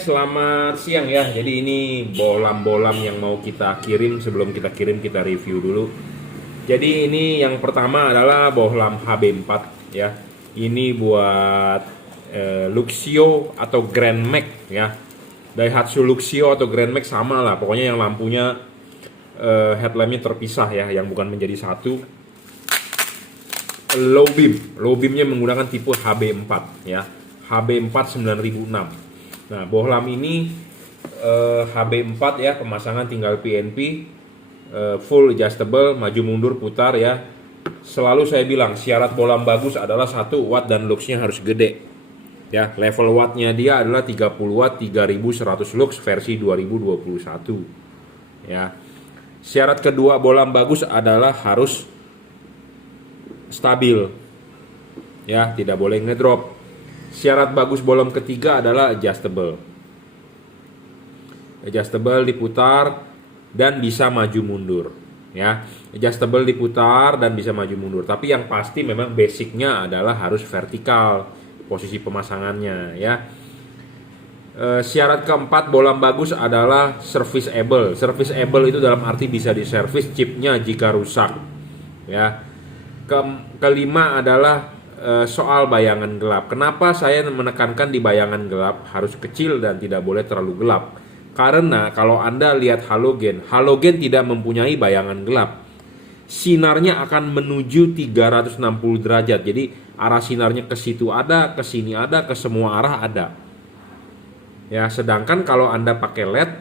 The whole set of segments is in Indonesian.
Selamat siang ya. Jadi ini bolam-bolam yang mau kita kirim. Sebelum kita kirim kita review dulu. Jadi ini yang pertama adalah bohlam HB4 ya. Ini buat Luxio atau Grand Max ya. Daihatsu Luxio atau Grand Max sama lah. Pokoknya yang lampunya headlampnya terpisah ya, yang bukan menjadi satu. Low beamnya menggunakan tipe HB4 ya. HB4 9006. Nah, bohlam ini HB4 ya, pemasangan tinggal PNP, full adjustable, maju mundur putar ya. Selalu saya bilang syarat bohlam bagus adalah 1 watt dan luxnya harus gede. Ya, level wattnya dia adalah 30 watt 3100 lux versi 2021. Ya. Syarat kedua bohlam bagus adalah harus stabil. Ya, tidak boleh ngedrop. Syarat bagus bohlam ketiga adalah adjustable. Adjustable diputar dan bisa maju mundur. Ya, adjustable diputar dan bisa maju mundur. Tapi yang pasti memang basicnya adalah harus vertikal posisi pemasangannya. Ya. Syarat keempat bohlam bagus adalah serviceable. Serviceable itu dalam arti bisa diservis chipnya jika rusak. Ya. Kelima adalah soal bayangan gelap. Kenapa saya menekankan di bayangan gelap harus kecil dan tidak boleh terlalu gelap? Karena kalau Anda lihat halogen tidak mempunyai bayangan gelap. Sinarnya akan menuju 360 derajat. Jadi arah sinarnya ke situ ada, ke sini ada, ke semua arah ada. Ya, sedangkan kalau Anda pakai LED,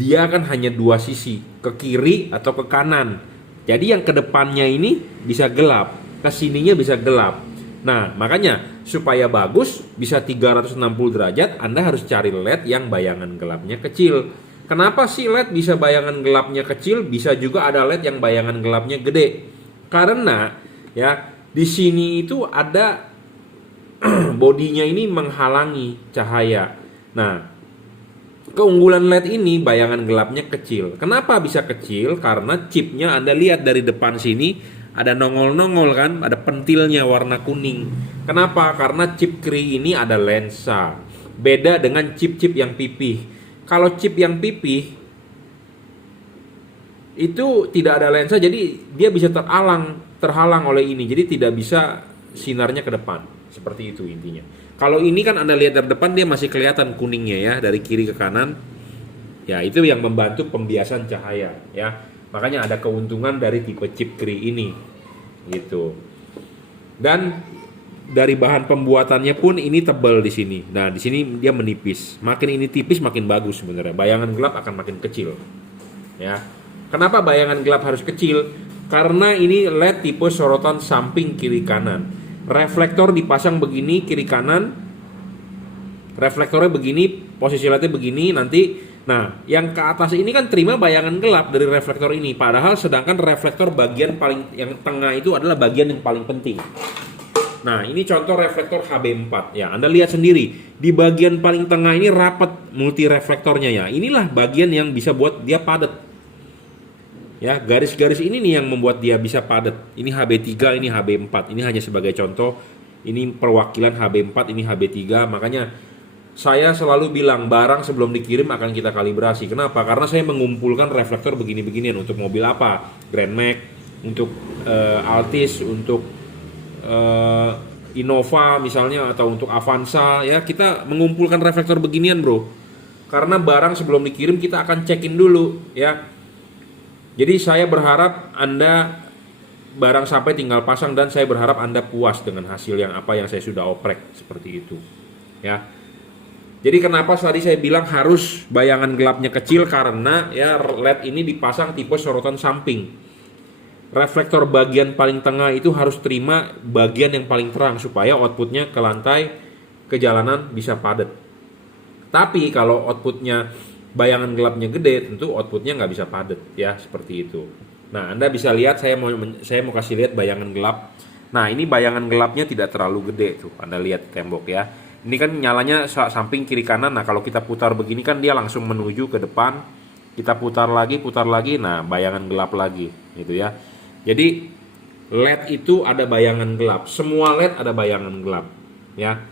dia kan hanya dua sisi, ke kiri atau ke kanan. Jadi yang ke depannya ini bisa gelap, ke sininya bisa gelap. Nah, makanya supaya bagus bisa 360 derajat, Anda harus cari LED yang bayangan gelapnya kecil. Kenapa sih LED bisa bayangan gelapnya kecil, bisa juga ada LED yang bayangan gelapnya gede? Karena ya, di sini itu ada bodinya ini menghalangi cahaya. Nah, keunggulan LED ini bayangan gelapnya kecil. Kenapa bisa kecil? Karena chipnya Anda lihat dari depan sini ada nongol-nongol kan, ada pentilnya warna kuning. Kenapa? Karena chip Cree ini ada lensa. Beda dengan chip-chip yang pipih. Kalau chip yang pipih itu tidak ada lensa, jadi dia bisa terhalang oleh ini. Jadi tidak bisa sinarnya ke depan. Seperti itu intinya. Kalau ini kan Anda lihat dari depan dia masih kelihatan kuningnya ya, dari kiri ke kanan. Ya, itu yang membantu pembiasan cahaya ya. Makanya ada keuntungan dari tipe chip Cree ini. Gitu. Dan dari bahan pembuatannya pun ini tebal di sini. Nah, di sini dia menipis. Makin ini tipis makin bagus sebenarnya. Bayangan gelap akan makin kecil. Ya. Kenapa bayangan gelap harus kecil? Karena ini LED tipe sorotan samping kiri kanan. Reflektor dipasang begini kiri kanan, reflektornya begini, posisi LED-nya begini nanti. Nah, yang ke atas ini kan terima bayangan gelap dari reflektor ini, padahal sedangkan reflektor bagian paling yang tengah itu adalah bagian yang paling penting. Nah, ini contoh reflektor HB4 ya. Anda lihat sendiri, di bagian paling tengah ini rapat multi reflektornya ya. Inilah bagian yang bisa buat dia padat. Ya, garis-garis ini nih yang membuat dia bisa padat. Ini HB3, ini HB4. Ini hanya sebagai contoh. Ini perwakilan HB4, ini HB3. Makanya saya selalu bilang barang sebelum dikirim akan kita kalibrasi. Kenapa? Karena saya mengumpulkan reflektor begini-beginian untuk mobil apa? Grand Max, untuk Altis, untuk Innova misalnya, atau untuk Avanza. Ya, kita mengumpulkan reflektor beginian, bro. Karena barang sebelum dikirim kita akan cekin dulu, ya. Jadi saya berharap Anda barang sampai tinggal pasang, dan saya berharap Anda puas dengan hasil yang apa yang saya sudah oprek seperti itu. Ya. Jadi kenapa tadi saya bilang harus bayangan gelapnya kecil, karena ya LED ini dipasang tipe sorotan samping. Reflektor bagian paling tengah itu harus terima bagian yang paling terang supaya outputnya ke lantai ke jalanan bisa padat. Tapi kalau outputnya bayangan gelapnya gede, tentu outputnya nggak bisa padat ya, seperti itu. Nah, Anda bisa lihat, saya mau kasih lihat bayangan gelap. Nah, ini bayangan gelapnya tidak terlalu gede tuh, Anda lihat tembok ya. Ini kan nyalanya samping kiri kanan. Nah, kalau kita putar begini kan dia langsung menuju ke depan. Kita putar lagi, nah bayangan gelap lagi gitu ya. Jadi LED itu ada bayangan gelap, semua LED ada bayangan gelap ya.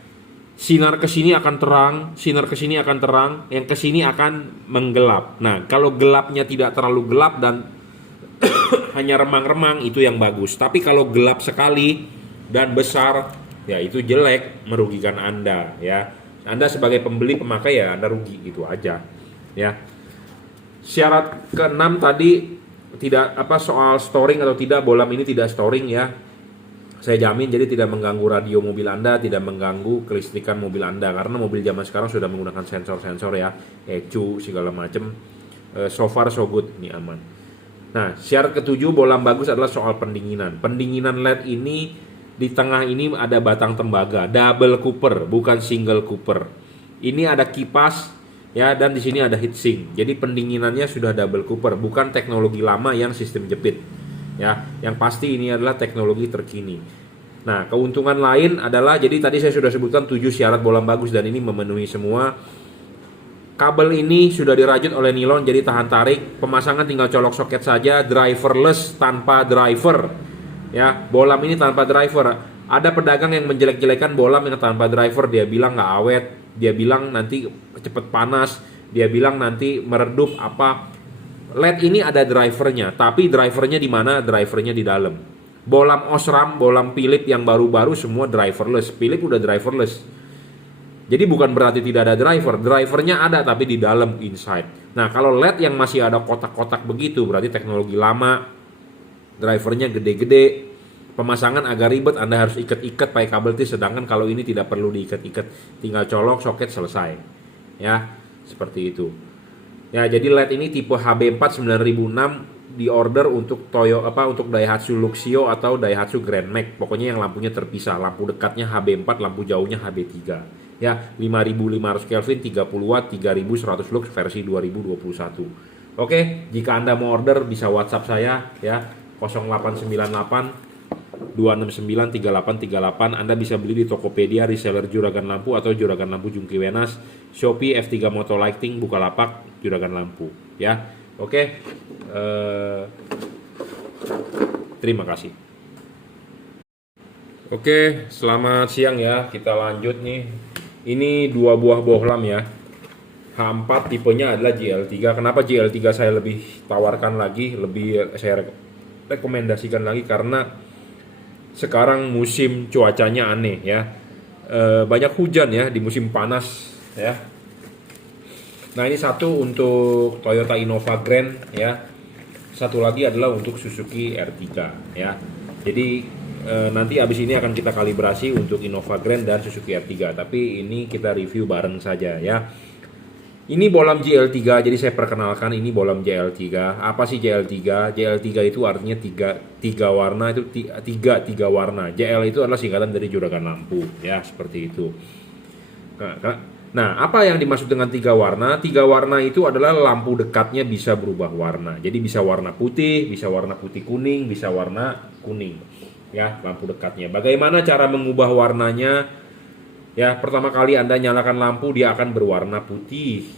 sinar ke sini akan terang, sinar ke sini akan terang, yang ke sini akan menggelap. Nah, kalau gelapnya tidak terlalu gelap dan hanya remang-remang, itu yang bagus. Tapi kalau gelap sekali dan besar, ya itu jelek, merugikan Anda ya. Anda sebagai pembeli pemakai ya Anda rugi, gitu aja ya. Syarat keenam tadi tidak soal storing atau tidak, bolam ini tidak storing ya. Saya jamin, jadi tidak mengganggu radio mobil Anda, tidak mengganggu kelistrikan mobil Anda, karena mobil zaman sekarang sudah menggunakan sensor-sensor ya, ECU segala macam. So far so good, ini aman. Nah, syarat ketujuh bolam bagus adalah soal pendinginan. Pendinginan LED ini di tengah ini ada batang tembaga, double cooper, bukan single cooper. Ini ada kipas ya, dan di sini ada heatsink. Jadi pendinginannya sudah double cooper, bukan teknologi lama yang sistem jepit. Ya, yang pasti ini adalah teknologi terkini. Nah, keuntungan lain adalah, jadi tadi saya sudah sebutkan 7 syarat bolam bagus dan ini memenuhi semua. Kabel ini sudah dirajut oleh nilon jadi tahan tarik. Pemasangan tinggal colok soket saja, driverless, tanpa driver. Ya, bolam ini tanpa driver. Ada pedagang yang menjelek-jelekan bolam yang tanpa driver, dia bilang nggak awet, dia bilang nanti cepet panas, dia bilang nanti meredup apa. LED ini ada drivernya, tapi drivernya di mana? Drivernya di dalam. Bolam Osram, bolam Philips yang baru-baru semua driverless. Philips udah driverless. Jadi bukan berarti tidak ada driver, drivernya ada tapi di dalam, inside. Nah, kalau LED yang masih ada kotak-kotak begitu berarti teknologi lama, drivernya gede-gede, pemasangan agak ribet, Anda harus ikat-ikat pakai kabel T, sedangkan kalau ini tidak perlu diikat-ikat, tinggal colok soket selesai. Ya, seperti itu. Ya, jadi LED ini tipe HB4 9006 di order untuk untuk Daihatsu Luxio atau Daihatsu Grand Max. Pokoknya yang lampunya terpisah, lampu dekatnya HB4, lampu jauhnya HB3. Ya, 5500 Kelvin, 30 watt, 3100 lux versi 2021. Oke, jika Anda mau order bisa WhatsApp saya ya, 0898 269 3838. Anda bisa beli di Tokopedia, reseller Juragan Lampu atau Juragan Lampu Jungki Wenas, Shopee, F3 Moto Lighting, Bukalapak, Juragan Lampu ya. Oke. Terima kasih. Oke, selamat siang ya. Kita lanjut nih. Ini 2 buah bohlam ya. H4 tipenya adalah JL3. Kenapa JL3 saya lebih tawarkan lagi, lebih saya rekomendasikan lagi, karena sekarang musim cuacanya aneh ya, banyak hujan ya di musim panas ya. Nah, ini satu untuk Toyota Innova Grand ya, satu lagi adalah untuk Suzuki R3 ya. Jadi nanti abis ini akan kita kalibrasi untuk Innova Grand dan Suzuki R3, tapi ini kita review bareng saja ya. Ini bolam JL3, jadi saya perkenalkan ini bolam JL3. Apa sih JL3? JL3 itu artinya tiga warna, itu tiga warna. JL itu adalah singkatan dari Juragan Lampu, ya seperti itu. Nah, apa yang dimaksud dengan 3 warna? 3 warna itu adalah lampu dekatnya bisa berubah warna. Jadi bisa warna putih kuning, bisa warna kuning. Ya, lampu dekatnya. Bagaimana cara mengubah warnanya? Ya, pertama kali Anda nyalakan lampu, dia akan berwarna putih.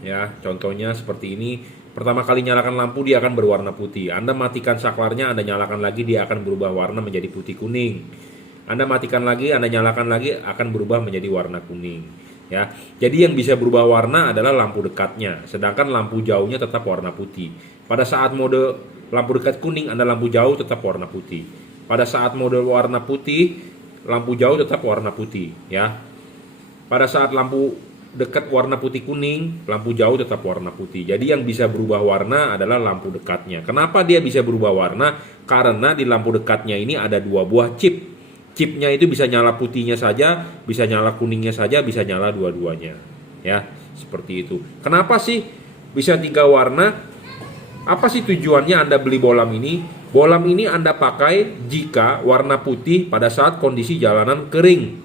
Ya, contohnya seperti ini. Pertama kali nyalakan lampu, dia akan berwarna putih. Anda matikan saklarnya, Anda nyalakan lagi, dia akan berubah warna menjadi putih kuning. Anda matikan lagi, Anda nyalakan lagi, akan berubah menjadi warna kuning. Ya, jadi yang bisa berubah warna adalah lampu dekatnya, sedangkan lampu jauhnya tetap warna putih. Pada saat mode lampu dekat kuning, Anda lampu jauh tetap warna putih. Pada saat mode warna putih, lampu jauh tetap warna putih ya. Pada saat lampu dekat warna putih kuning, lampu jauh tetap warna putih. Jadi yang bisa berubah warna adalah lampu dekatnya. Kenapa dia bisa berubah warna? Karena di lampu dekatnya ini ada 2 buah chip. Chipnya itu bisa nyala putihnya saja, bisa nyala kuningnya saja, bisa nyala dua-duanya. Ya, seperti itu. Kenapa sih bisa 3 warna? Apa sih tujuannya Anda beli bolam ini? Bolam ini Anda pakai jika warna putih pada saat kondisi jalanan kering.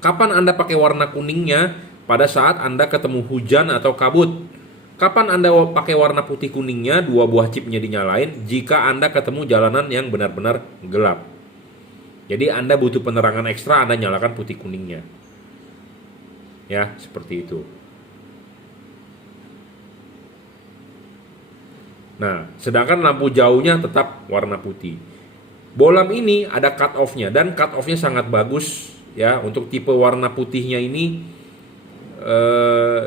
Kapan Anda pakai warna kuningnya? Pada saat Anda ketemu hujan atau kabut. Kapan Anda pakai warna putih kuningnya? 2 buah chipnya dinyalain jika Anda ketemu jalanan yang benar-benar gelap. Jadi Anda butuh penerangan ekstra, Anda nyalakan putih kuningnya. Ya, seperti itu. Nah, sedangkan lampu jauhnya tetap warna putih. Bolam ini ada cut off-nya dan cut off-nya sangat bagus ya. Untuk tipe warna putihnya ini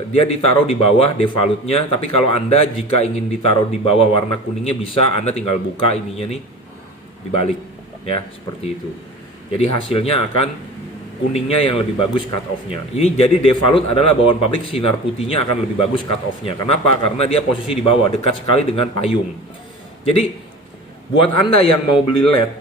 dia ditaruh di bawah devalute-nya, tapi kalau Anda jika ingin ditaruh di bawah warna kuningnya bisa, Anda tinggal buka ininya nih, dibalik ya, seperti itu. Jadi hasilnya akan kuningnya yang lebih bagus cut off-nya. Ini jadi devalute adalah bawaan pabrik, sinar putihnya akan lebih bagus cut off-nya. Kenapa? Karena dia posisi di bawah, dekat sekali dengan payung. Jadi buat Anda yang mau beli LED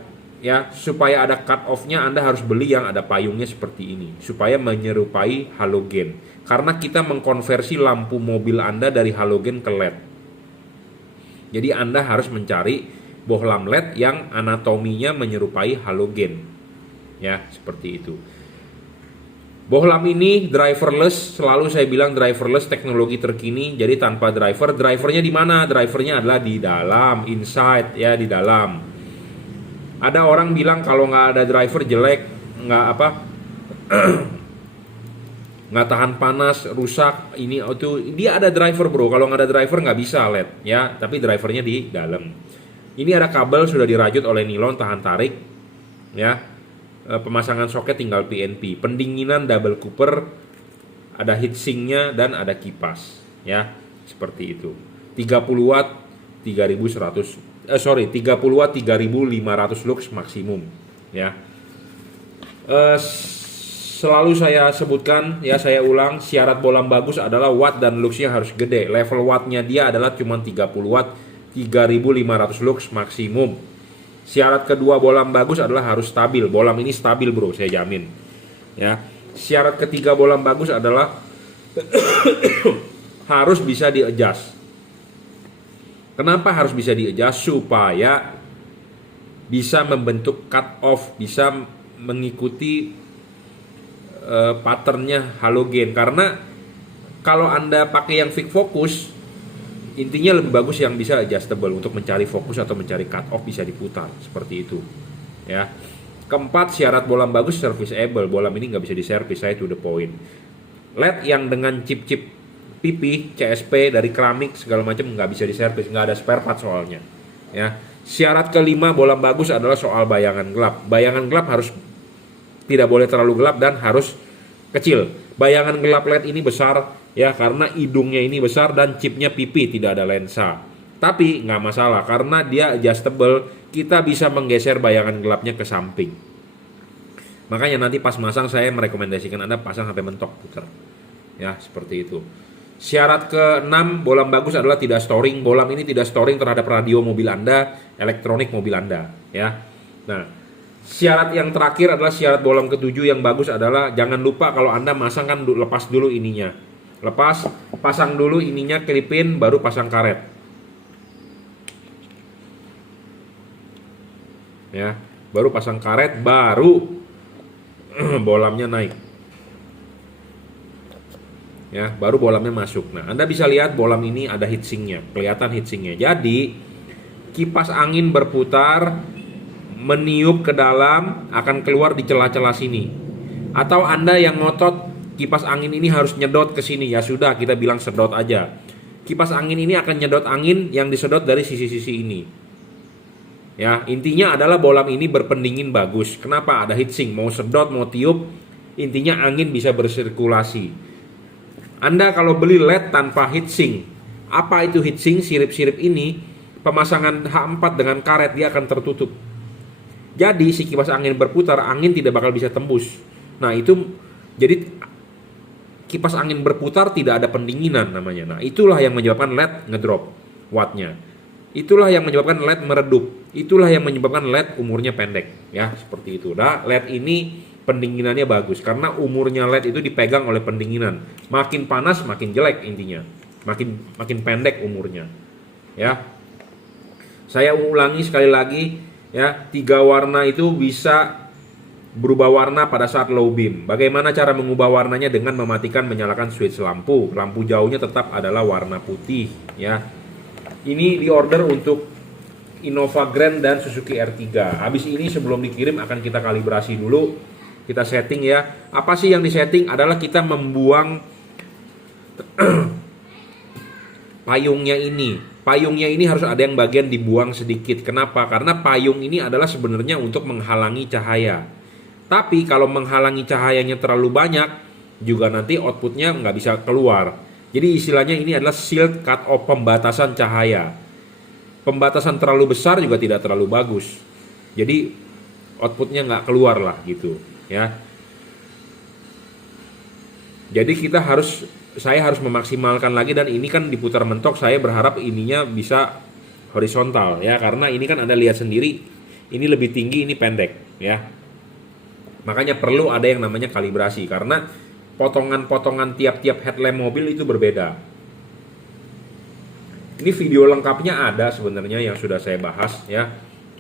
ya, supaya ada cut off-nya Anda harus beli yang ada payungnya seperti ini, supaya menyerupai halogen. Karena kita mengkonversi lampu mobil Anda dari halogen ke LED. Jadi Anda harus mencari bohlam LED yang anatominya menyerupai halogen. Ya, seperti itu. Bohlam ini driverless, selalu saya bilang driverless, teknologi terkini. Jadi tanpa driver, drivernya di mana? Drivernya adalah di dalam, inside ya, di dalam. Ada orang bilang kalau nggak ada driver jelek, nggak apa, nggak tahan panas, rusak, ini itu. Dia ada driver bro, kalau nggak ada driver nggak bisa LED ya, tapi drivernya di dalam. Ini ada kabel sudah dirajut oleh nilon tahan tarik ya. Pemasangan soket tinggal PNP, pendinginan double cooper, ada heatsinknya dan ada kipas ya, seperti itu. 30 watt 3100 30 watt 3500 lux maksimum ya. Selalu saya sebutkan ya, saya ulang, syarat bohlam bagus adalah watt dan luxnya harus gede. Level wattnya dia adalah cuma 30 watt 3500 lux maksimum. Syarat kedua bohlam bagus adalah harus stabil. Bohlam ini stabil bro, saya jamin ya. Syarat ketiga bohlam bagus adalah harus bisa di-adjust. Kenapa harus bisa di-adjust? Supaya bisa membentuk cut off, bisa mengikuti patternnya halogen. Karena kalau Anda pakai yang fix focus, intinya lebih bagus yang bisa adjustable untuk mencari fokus atau mencari cut off, bisa diputar seperti itu ya. Keempat, syarat bohlam bagus serviceable. Bohlam ini nggak bisa diservis, saya to the point. LED yang dengan chip-chip PP, CSP dari keramik segala macam nggak bisa diservis, nggak ada spare part soalnya ya. Syarat kelima bohlam bagus adalah soal bayangan gelap. Bayangan gelap harus tidak boleh terlalu gelap dan harus kecil. Bayangan gelap LED ini besar ya, karena hidungnya ini besar dan chipnya PP, tidak ada lensa. Tapi nggak masalah karena dia adjustable, kita bisa menggeser bayangan gelapnya ke samping. Makanya nanti pas masang saya merekomendasikan Anda pasang sampai mentok putar ya, seperti itu. Syarat ke-6 bohlam bagus adalah tidak storing. Bohlam ini tidak storing terhadap radio mobil Anda, elektronik mobil Anda ya. Nah, syarat yang terakhir adalah syarat bohlam ke-7 yang bagus adalah jangan lupa kalau Anda masang kan lepas dulu ininya. Lepas, pasang dulu ininya, klipin, baru pasang karet ya. Baru pasang karet, baru bohlamnya naik ya, baru bohlamnya masuk. Nah, Anda bisa lihat bohlam ini ada heatsinknya, kelihatan heatsinknya. Jadi kipas angin berputar meniup ke dalam, akan keluar di celah-celah sini. Atau Anda yang ngotot kipas angin ini harus nyedot ke sini, ya sudah kita bilang sedot aja. Kipas angin ini akan nyedot angin yang disedot dari sisi-sisi ini. Ya, intinya adalah bohlam ini berpendingin bagus. Kenapa? Ada heatsink, mau sedot mau tiup, intinya angin bisa bersirkulasi. Anda kalau beli LED tanpa heatsink, apa itu heatsink? Sirip-sirip ini, pemasangan H4 dengan karet dia akan tertutup. Jadi si kipas angin berputar, angin tidak bakal bisa tembus. Nah itu, jadi kipas angin berputar tidak ada pendinginan namanya. Nah itulah yang menyebabkan LED ngedrop wattnya. Itulah yang menyebabkan LED meredup. Itulah yang menyebabkan LED umurnya pendek ya, seperti itu. Nah LED ini pendinginannya bagus karena umurnya LED itu dipegang oleh pendinginan. Makin panas makin jelek intinya. Makin pendek umurnya. Ya. Saya ulangi sekali lagi ya, 3 warna itu bisa berubah warna pada saat low beam. Bagaimana cara mengubah warnanya? Dengan mematikan menyalakan switch lampu. Lampu jauhnya tetap adalah warna putih ya. Ini diorder untuk Innova Grand dan Suzuki R3. Habis ini sebelum dikirim akan kita kalibrasi dulu, kita setting ya. Apa sih yang disetting? Adalah kita membuang payungnya ini. payungnya ini harus ada yang bagian dibuang sedikit. Kenapa? Karena payung ini adalah sebenarnya untuk menghalangi cahaya. Tapi kalau menghalangi cahayanya terlalu banyak, juga nanti outputnya nggak bisa keluar. Jadi istilahnya ini adalah shield cut off, pembatasan cahaya. Pembatasan terlalu besar juga tidak terlalu bagus. Jadi outputnya nggak keluar lah gitu ya. Jadi saya harus memaksimalkan lagi, dan ini kan diputar mentok, saya berharap ininya bisa horizontal ya, karena ini kan Anda lihat sendiri, ini lebih tinggi, ini pendek ya. Makanya perlu ada yang namanya kalibrasi, karena potongan-potongan tiap-tiap headlamp mobil itu berbeda. Ini video lengkapnya ada sebenarnya yang sudah saya bahas ya.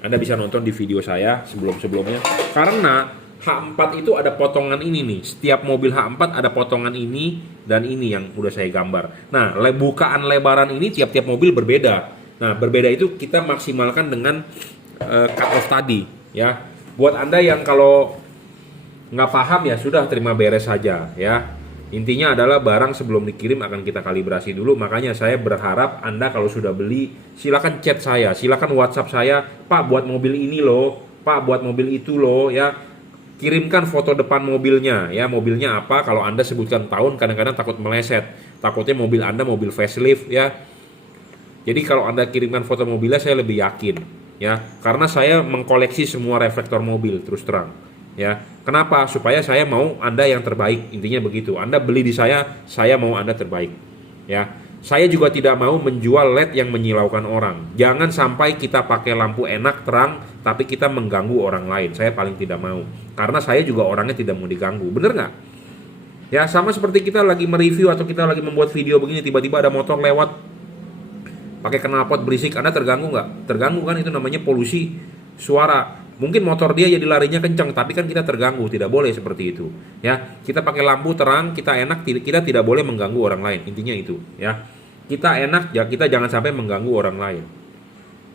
Anda bisa nonton di video saya sebelum-sebelumnya. Karena H4 itu ada potongan ini nih. Setiap mobil H4 ada potongan ini dan ini yang udah saya gambar. Nah, bukaan lebaran ini tiap-tiap mobil berbeda. Nah, berbeda itu kita maksimalkan dengan cut off tadi ya. Buat Anda yang kalau nggak paham ya sudah, terima beres saja ya. Intinya adalah barang sebelum dikirim akan kita kalibrasi dulu. Makanya saya berharap Anda kalau sudah beli, silakan chat saya, silakan WhatsApp saya, Pak buat mobil ini loh, Pak buat mobil itu loh ya. Kirimkan foto depan mobilnya ya, mobilnya apa, kalau Anda sebutkan tahun kadang-kadang takut meleset, takutnya mobil Anda mobil facelift ya. Jadi kalau Anda kirimkan foto mobilnya saya lebih yakin ya, karena saya mengkoleksi semua reflektor mobil terus terang ya. Kenapa? Supaya saya mau Anda yang terbaik, intinya begitu. Anda beli di saya mau Anda terbaik ya. Saya juga tidak mau menjual LED yang menyilaukan orang. Jangan sampai kita pakai lampu enak, terang, tapi kita mengganggu orang lain. Saya paling tidak mau. Karena saya juga orangnya tidak mau diganggu. Bener nggak? Ya sama seperti kita lagi mereview atau kita lagi membuat video begini, tiba-tiba ada motor lewat pakai knalpot berisik. Anda terganggu nggak? Terganggu kan, itu namanya polusi suara. Mungkin motor dia jadi larinya kencang, tapi kan kita terganggu. Tidak boleh seperti itu ya. Kita pakai lampu terang, kita enak, kita tidak boleh mengganggu orang lain. Intinya itu ya. Kita enak ya, kita jangan sampai mengganggu orang lain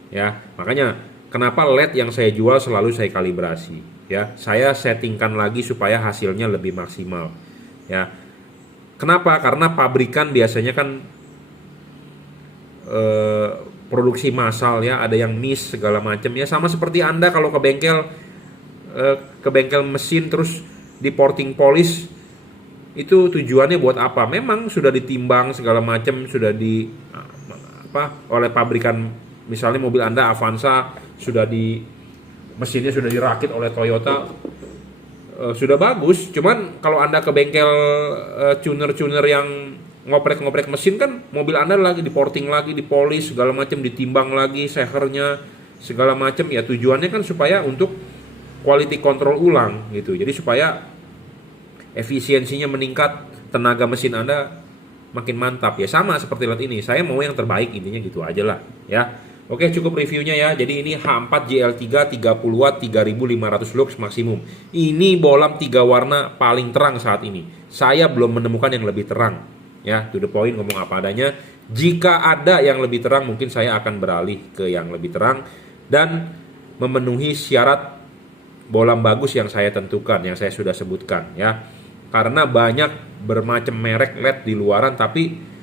ya. Makanya kenapa LED yang saya jual selalu saya kalibrasi ya. Saya settingkan lagi supaya hasilnya lebih maksimal ya. Kenapa? Karena pabrikan biasanya kan produksi massal ya, ada yang niche segala macam ya. Sama seperti Anda kalau ke bengkel mesin terus di porting polish, itu tujuannya buat apa? Memang sudah ditimbang segala macam, sudah oleh pabrikan. Misalnya mobil Anda Avanza mesinnya sudah dirakit oleh Toyota, sudah bagus. Cuman kalau Anda ke bengkel tuner-tuner yang ngoprek-ngoprek mesin, kan mobil Anda lagi diporting lagi, dipolis segala macam, ditimbang lagi sehernya segala macam ya. Tujuannya kan supaya untuk quality control ulang gitu. Jadi supaya efisiensinya meningkat, tenaga mesin Anda makin mantap ya. Sama seperti LED ini, saya mau yang terbaik, intinya gitu aja lah ya. Oke, cukup reviewnya ya. Jadi ini H4 JL3 30 watt 3500 lux maksimum. Ini bolam 3 warna paling terang saat ini. Saya belum menemukan yang lebih terang ya, to the point, ngomong apa adanya. Jika ada yang lebih terang, mungkin saya akan beralih ke yang lebih terang dan memenuhi syarat bolam bagus yang saya tentukan, yang saya sudah sebutkan ya. Karena banyak bermacam merek LED di luaran tapi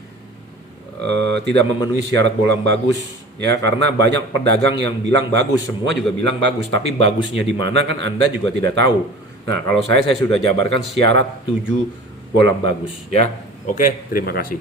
tidak memenuhi syarat bolam bagus ya. Karena banyak pedagang yang bilang bagus, semua juga bilang bagus, tapi bagusnya di mana kan Anda juga tidak tahu. Nah, kalau saya sudah jabarkan syarat 7 bolam bagus ya. Oke, terima kasih.